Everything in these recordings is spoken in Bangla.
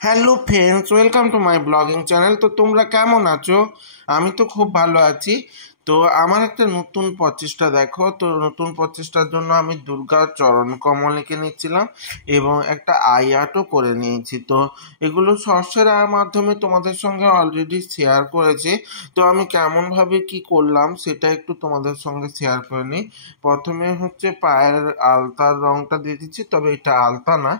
Hello friends, welcome to my blogging channel. তো তোমরা কেমন আছো? আমি তো খুব ভালো আছি। তো আমার একটা নতুন প্রচেষ্টা দেখো। তো নতুন প্রচেষ্টার জন্য আমি দুর্গা চরণ কমল নিচ্ছিলাম এবং একটা আই আর্টও করে নিয়েছি। তো এগুলো সর্ষেরার মাধ্যমে তোমাদের সঙ্গে অলরেডি শেয়ার করেছি। তো আমি কেমনভাবে কি করলাম সেটা একটু তোমাদের সঙ্গে শেয়ার করে নিই। প্রথমে হচ্ছে পায়ের আলতার রংটা দিয়ে দিচ্ছি, তবে এটা আলতা না,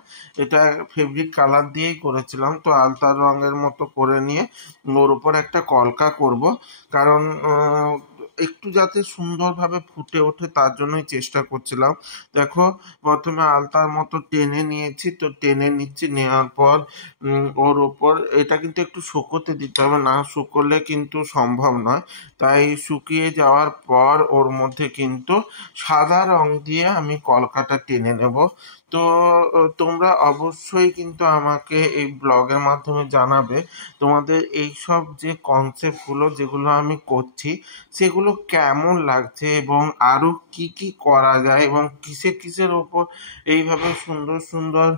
এটা ফেব্রিক কালার দিয়েই করেছিলাম। তো আলতার রঙের মতো করে নিয়ে ওর উপর একটা কলকা করব, কারণ একটু যাতে সুন্দরভাবে ফুটে ওঠে তার জন্যই চেষ্টা করছিলাম। দেখো, প্রথমে আলতার মতো টেনে নিয়েছি, তো টেনে নিচ্ছি, নেওয়ার পর ওর ওপর এটা কিন্তু একটু শুকোতে দিতে হবে, না শুকোলে কিন্তু সম্ভব নয়। তাই শুকিয়ে যাওয়ার পর ওর মধ্যে কিন্তু সাদা রং দিয়ে আমি কলকাটা টেনে নেব। তো তোমরা অবশ্যই কিন্তু আমাকে এই ব্লগের মাধ্যমে জানাবে তোমাদের এই সব যে কনসেপ্টগুলো যেগুলো আমি করছি সেগুলো কেমন লাগছে, এবং আরও কি কি করা যায়, এবং কিসের কিসের ওপর এইভাবে সুন্দর সুন্দর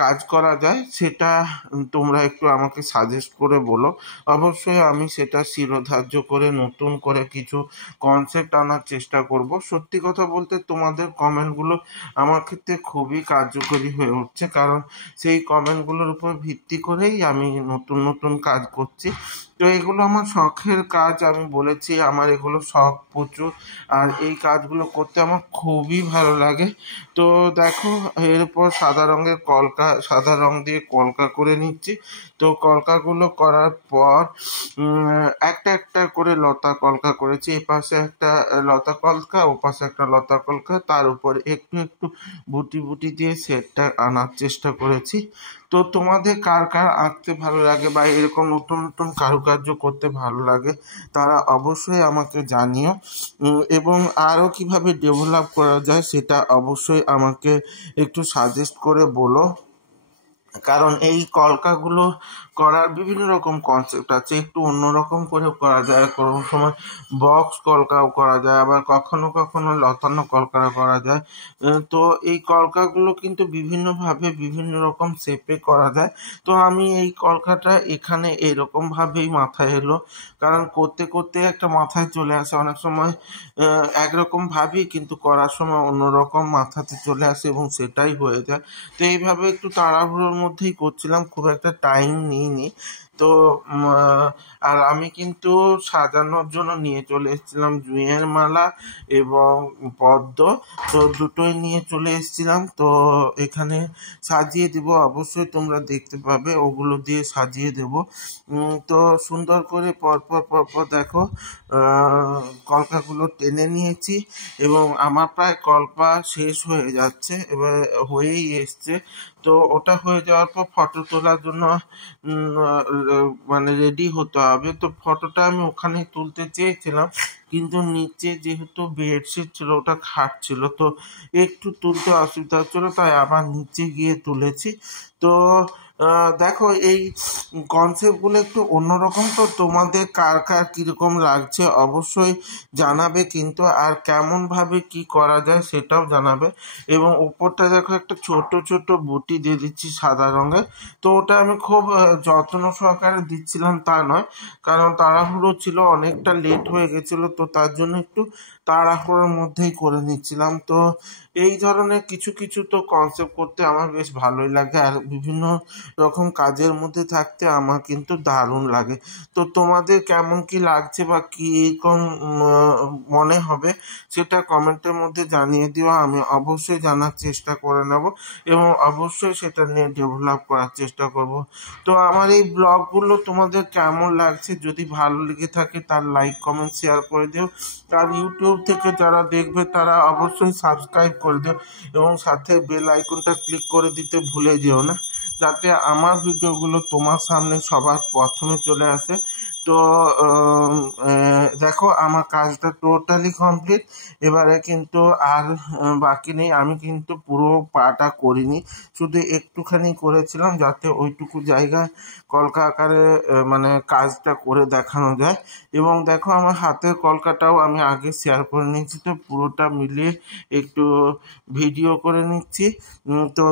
কাজ করা যায় সেটা তোমরা একটু আমাকে সাজেস্ট করে বলো। অবশ্যই আমি সেটা শিরোধার্য করে নতুন করে কিছু কনসেপ্ট আনার চেষ্টা করব। সত্যি কথা বলতে তোমাদের কমেন্টগুলো আমার ক্ষেত্রে খুবই কার্যকরী হয়ে উঠছে, কারণ সেই কমেন্টগুলোর উপর ভিত্তি করেই আমি নতুন নতুন কাজ করছি। তো এগুলো আমার শখের কাজ, আমি বলেছি আমার এগুলো শখ প্রচুর, আর এই কাজগুলো করতে আমার খুবই ভালো লাগে। তো দেখো, এরপর সাদা রং দিয়ে কলকা করে নিচ্ছি। তো কলকাগুলো করার পর একটা একটা করে লতা কলকা করেছি। এ পাশে একটা লতা কলকা, ও পাশে একটা লতা কলকা, তার উপর একটু একটু বুটি বুটি দিয়ে সেটটা আনার চেষ্টা করেছি। তো তোমাদের কার কার আঁকতে ভালো লাগে বা এরকম নতুন নতুন কারুকার্য করতে ভালো লাগে তারা অবশ্যই আমাকে জানিও, এবং আরও কিভাবে ডেভেলপ করা যায় সেটা অবশ্যই আমাকে একটু সাজেস্ট করে বলো। কারণ এই কলকাগুলো করার বিভিন্ন রকম কনসেপ্ট আছে, একটু অন্যরকম করে করা যায়, কোনো সময় বক্স কলকাও করা যায়, আবার কখনো কখনো লতানো কলকা করা যায়। তো এই কলকাগুলো কিন্তু বিভিন্নভাবে বিভিন্ন রকম শেপে করা যায়। তো আমি এই কলকাটা এখানে এরকমভাবেই মাথায় এলো, কারণ করতে করতে একটা মাথায় চলে আসে। অনেক সময় একরকম ভাবি, কিন্তু করার সময় অন্যরকম মাথাতে চলে আসে এবং সেটাই হয়ে যায়। তো এইভাবে একটু তাড়াহুড়োর মধ্যেই করছিলাম, খুব একটা টাইম নিইনি। তো আর আমি কিন্তু সাজানোর জন্য নিয়ে চলে এসেছিলাম জুঁইয়ের মালা এবং পদ্ম, তো দুটোই নিয়ে চলে এসেছিলাম। তো এখানে সাজিয়ে দেব, অবশ্যই তোমরা দেখতে পাবে, ওগুলো দিয়ে সাজিয়ে দেব। তো সুন্দর করে পরপর পরপর দেখো কলকাগুলো টেনে নিয়েছি, এবং আমার প্রায় কল্পা শেষ হয়ে যাচ্ছে, এবার হয়েই এসছে। তো ওটা হয়ে যাওয়ার পর ফটো তোলার জন্য মানে রেডি হতে হবে। তো ফটোটা আমি ওখানে তুলতে চেয়েছিলাম, কিন্তু নিচে যেহেতু বেডশিট ছিল, ওটা খাট ছিল, তো একটু তুলতে অসুবিধা হচ্ছিলো, তাই আবার নিচে গিয়ে তুলেছি। তো দেখো, এই কনসেপ্টগুলো একটু অন্যরকম। তো তোমাদের কার কার কীরকম লাগছে অবশ্যই জানাবে কিন্তু, আর কেমনভাবে কি করা যায় সেটাও জানাবে। এবং উপরটা দেখো একটা ছোট ছোট বুটি দিয়ে দিচ্ছি সাদা রঙের। তো ওটা আমি খুব যত্ন সহকারে দিচ্ছিলাম তা নয়, কারণ তাড়াহুড়ো ছিল, অনেকটা লেট হয়ে গেছিলো, তো তার জন্য একটু তাড়াহুড়োর মধ্যেই করে নিচ্ছিলাম। তো এই ধরনের কিছু কিছু তো কনসেপ্ট করতে আমার বেশ ভালোই লাগে, আর বিভিন্ন রকম কাজের মধ্যে থাকতে আমার কিন্তু দারুণ লাগে। তো তোমাদের কেমন কি লাগছে বা কীরকম মনে হবে সেটা কমেন্টের মধ্যে জানিয়ে দিও, আমি অবশ্যই জানার চেষ্টা করে নেব এবং অবশ্যই সেটা নিয়ে ডেভেলপ করার চেষ্টা করব। তো আমার এই ব্লগগুলো তোমাদের কেমন লাগছে, যদি ভালো লেগে থাকে তার লাইক কমেন্ট শেয়ার করে দিও, আর ইউটিউব থেকে যারা দেখবে তারা অবশ্যই সাবস্ক্রাইব করে দিও, এবং সাথে বেল আইকনটা ক্লিক করে দিতে ভুলে যেও না, যাতে আমার ভিডিওগুলো তোমার সামনে সবার প্রথমে চলে আসে। তো দেখো আমার কাজটা টোটালি কমপ্লিট। এবারে কিন্তু আর বাকি নেই, আমি কিন্তু পুরো পাটা করিনি, শুধু একটুখানি করেছিলাম যাতে ওইটুকু জায়গায় কলকা আকারে মানে কাজটা করে দেখানো যায়। এবং দেখো আমার হাতের কলকাটাও আমি আগে শেয়ার করে নিচ্ছি, তো পুরোটা মিলিয়ে একটু ভিডিও করে নিচ্ছি। তো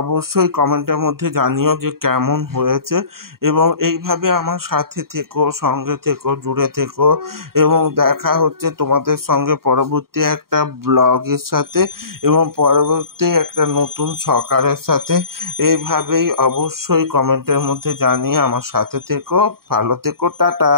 অবশ্যই কমেন্টের মধ্যে জানিও যে কেমন হয়েছে, এবং এইভাবে আমার সাথে থেকো, সঙ্গে থেকো, জুড়ে থেকো, এবং দেখা হচ্ছে তোমাদের সঙ্গে পরবর্তী একটা ব্লগের সাথে এবং পরবর্তী একটা নতুন সকারের সাথে। এইভাবেই অবশ্যই কমেন্টের মধ্যে জানিয়ে আমার সাথে থেকো, ভালো থেকো, টাটা।